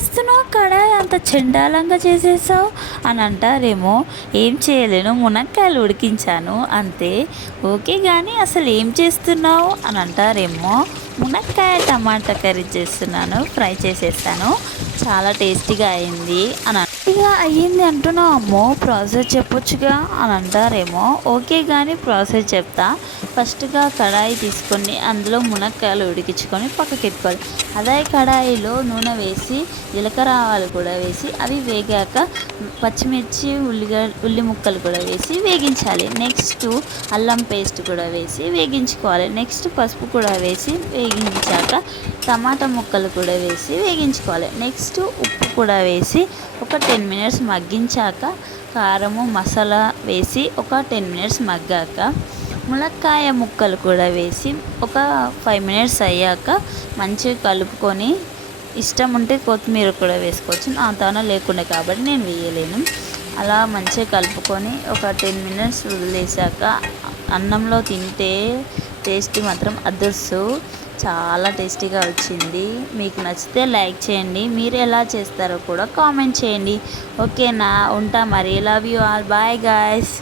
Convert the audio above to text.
చేస్తున్నావు కడాయి అంత చెండాలంగా చేసేసావు అని అంటారేమో. ఏం చేయలేను, మునక్కాయలు ఉడికించాను అంతే. ఓకే కానీ అసలు ఏం చేస్తున్నావు అని అంటారేమో. మునక్కాయ టమాటా కర్రీ చేస్తున్నాను, ఫ్రై చేసేస్తాను, చాలా టేస్టీగా అయింది అని. ఇక అయ్యింది అంటున్నావు, అమ్మో ప్రాసెస్ చెప్పొచ్చుగా అని అంటారేమో. ఓకే కానీ ప్రాసెస్ చెప్తా. ఫస్ట్గా కడాయి తీసుకొని అందులో మునక్కాయలు ఉడికించుకొని పక్కకి ఎత్తుకోవాలి. అదే కడాయిలో నూనె వేసి జీలకర్ర ఆవాలు కూడా వేసి అవి వేగాక పచ్చిమిర్చి ఉల్లి ముక్కలు కూడా వేసి వేగించాలి. నెక్స్ట్ అల్లం పేస్ట్ కూడా వేసి వేగించుకోవాలి. నెక్స్ట్ పసుపు కూడా వేసి వేగించాక టమాటా ముక్కలు కూడా వేసి వేగించుకోవాలి. నెక్స్ట్ ఉప్పు కూడా వేసి ఒక 10 మినిట్స్ మగ్గించాక కారము మసాలా వేసి ఒక 10 మినిట్స్ మగ్గాక ములక్కాయ ముక్కలు కూడా వేసి ఒక 5 మినిట్స్ అయ్యాక మంచిగా కలుపుకొని, ఇష్టం ఉంటే కొత్తిమీర కూడా వేసుకోవచ్చు, నా తాన లేకుండా కాబట్టి నేను వేయలేను. అలా మంచిగా కలుపుకొని ఒక 10 మినిట్స్ వదిలేసాక అన్నంలో తింటే టేస్ట్ మాత్రం అదర్సు, చాలా టేస్టీగా వచ్చింది. మీకు నచ్చితే లైక్ చేయండి, మీరు ఎలా చేస్తారో కూడా కామెంట్ చేయండి. ఓకేనా, ఉంటా మరి. Love you all, bye guys.